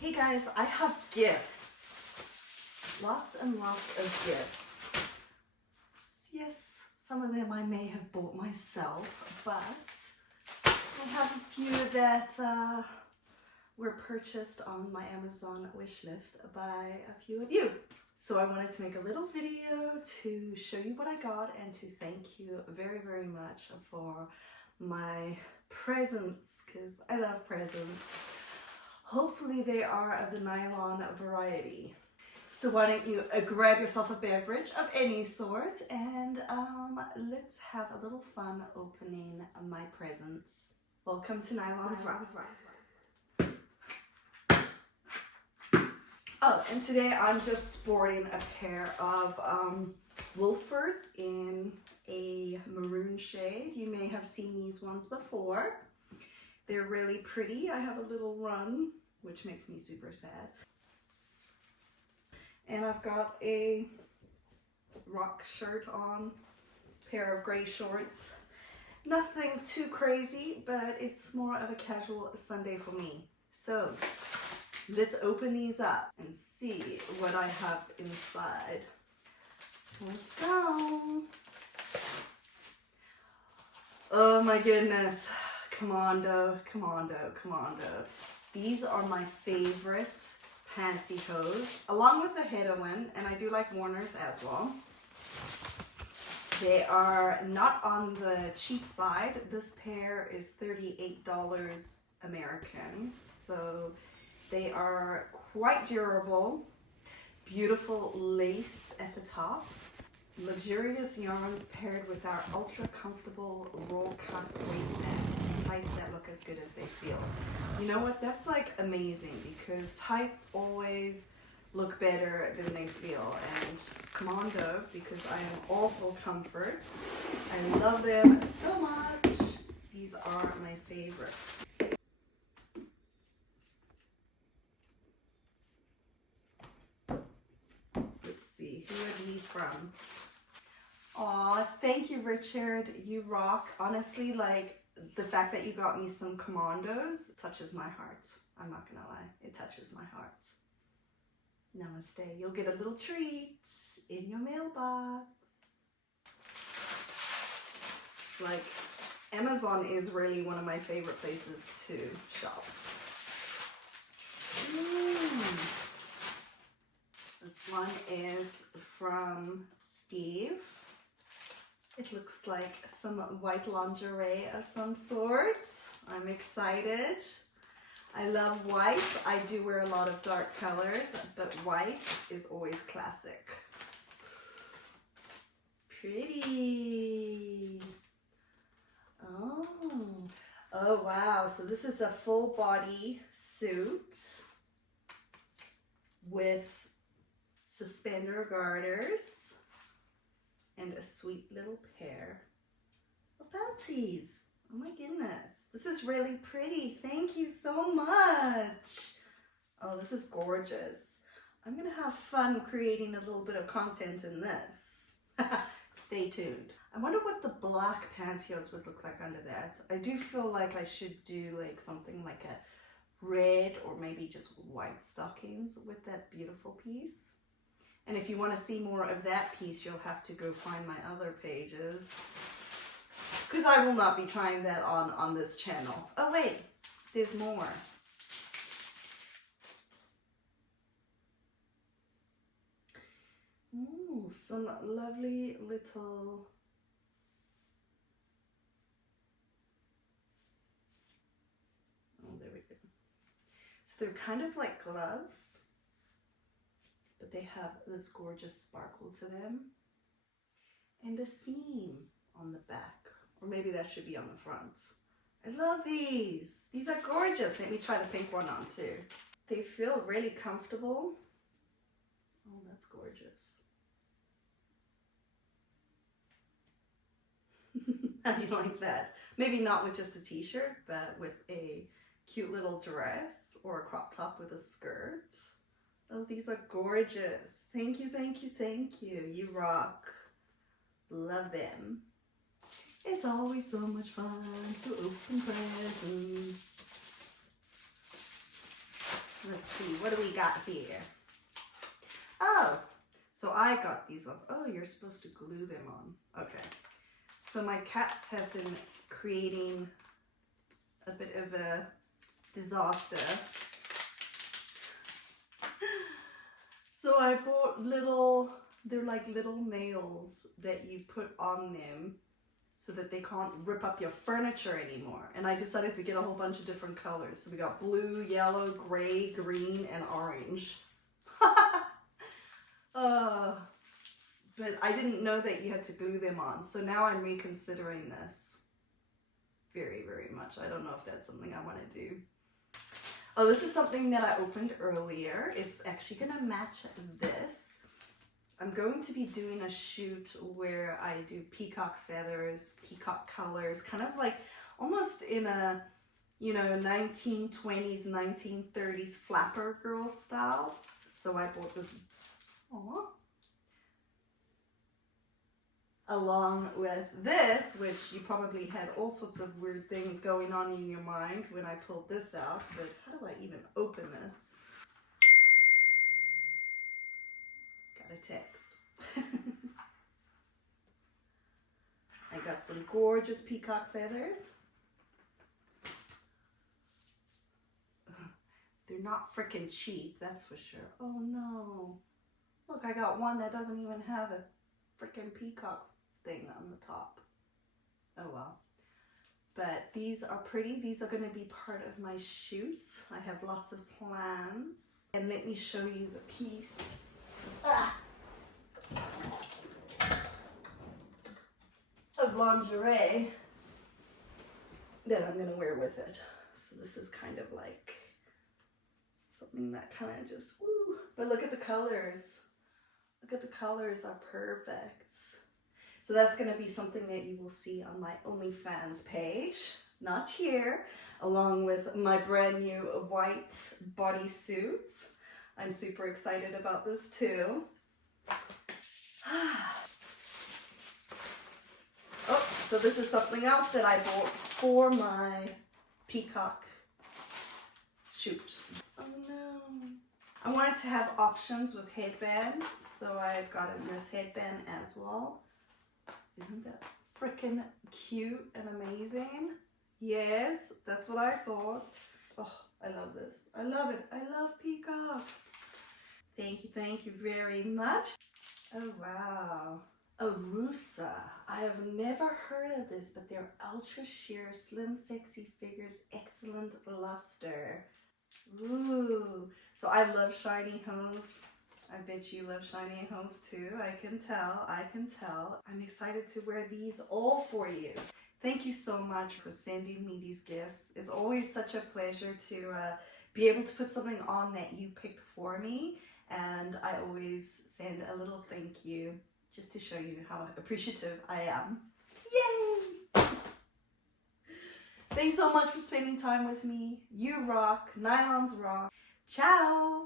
Hey guys, I have gifts. Lots and lots of gifts. Yes, some of them I may have bought myself, but I have a few that were purchased on my Amazon wish list by a few of you. So I wanted to make a little video to show you what I got and to thank you very, very much for my presents, because I love presents. Hopefully they are of the nylon variety. So why don't you grab yourself a beverage of any sort and let's have a little fun opening my presents. Welcome to Nylons Rock. Oh, and today I'm just sporting a pair of Wolfords in a maroon shade. You may have seen these ones before. They're really pretty. I have a little run, which makes me super sad. And I've got a rock shirt on, pair of gray shorts. Nothing too crazy, but it's more of a casual Sunday for me. So let's open these up and see what I have inside. Let's go. Oh my goodness. Commando. These are my favorite pantyhose, along with the header one, and I do like Warner's as well. They are not on the cheap side. This pair is $38 American, so they are quite durable. Beautiful lace at the top. Luxurious yarns paired with our ultra comfortable roll cut waistband. Tights that look as good as they feel. You know what? That's like amazing, because tights always look better than they feel. And Commando, because I am all for comfort. I love them so much. These are my favorites. Let's see, who are these from? Aw, thank you, Richard. You rock. Honestly, like, the fact that you got me some Commandos touches my heart. I'm not gonna lie, it touches my heart. Namaste. You'll get a little treat in your mailbox. Like, Amazon is really one of my favorite places to shop. This one is from Steve. It looks like some white lingerie of some sort. I'm excited. I love white. I do wear a lot of dark colors, but white is always classic. Pretty. Oh wow. So this is a full body suit with suspender garters and a sweet little pair of panties. Oh my goodness, this is really pretty. Thank you so much. Oh, this is gorgeous. I'm gonna have fun creating a little bit of content in this. Stay tuned. I wonder what the black pantyhose would look like under that. I do feel like I should do like something like a red or maybe just white stockings with that beautiful piece. And if you want to see more of that piece, you'll have to go find my other pages, because I will not be trying that on this channel. Oh wait, there's more. Ooh, some lovely little there we go. So they're kind of like gloves, but they have this gorgeous sparkle to them, and a seam on the back, or maybe that should be on the front. I love these. These are gorgeous. Let me try the pink one on too. They feel really comfortable. Oh, that's gorgeous. How do you like that? Maybe not with just a t-shirt, but with a cute little dress or a crop top with a skirt. Oh, these are gorgeous. Thank you, thank you, thank you. You rock. Love them. It's always so much fun to open presents. Let's see, what do we got here? Oh, so I got these ones. Oh, you're supposed to glue them on. Okay. So my cats have been creating a bit of a disaster. So I bought they're like little nails that you put on them so that they can't rip up your furniture anymore. And I decided to get a whole bunch of different colors. So we got blue, yellow, gray, green, and orange. But I didn't know that you had to glue them on. So now I'm reconsidering this very, very much. I don't know if that's something I want to do. Oh, this is something that I opened earlier. It's actually going to match this. I'm going to be doing a shoot where I do peacock feathers, peacock colors, kind of like almost in a, you know, 1920s, 1930s flapper girl style. So I bought this, along with this, which you probably had all sorts of weird things going on in your mind when I pulled this out, but how do I even open this? Got a text. I got some gorgeous peacock feathers. They're not freaking cheap, that's for sure. Oh no. Look, I got one that doesn't even have a freaking peacock thing on the top. Oh well. But these are pretty. These are going to be part of my shoots. I have lots of plans. And let me show you the piece of lingerie that I'm going to wear with it. So this is kind of like something that kind of just, woo. But look at the colors. Look at the colors are perfect. So that's going to be something that you will see on my OnlyFans page, not here, along with my brand new white bodysuit. I'm super excited about this too. Oh, so this is something else that I bought for my peacock shoot. Oh no. I wanted to have options with headbands, so I've gotten this headband as well. Isn't that freaking cute and amazing? Yes, that's what I thought. Oh, I love this. I love it. I love peacocks. Thank you very much. Oh, wow. Arusa. I have never heard of this, but they're ultra sheer, slim, sexy figures, excellent luster. Ooh. So I love shiny hose. I bet you love shiny hose too. I can tell. I'm excited to wear these all for you. Thank you so much for sending me these gifts. It's always such a pleasure to be able to put something on that you picked for me. And I always send a little thank you just to show you how appreciative I am. Yay! Thanks so much for spending time with me. You rock. Nylons rock. Ciao!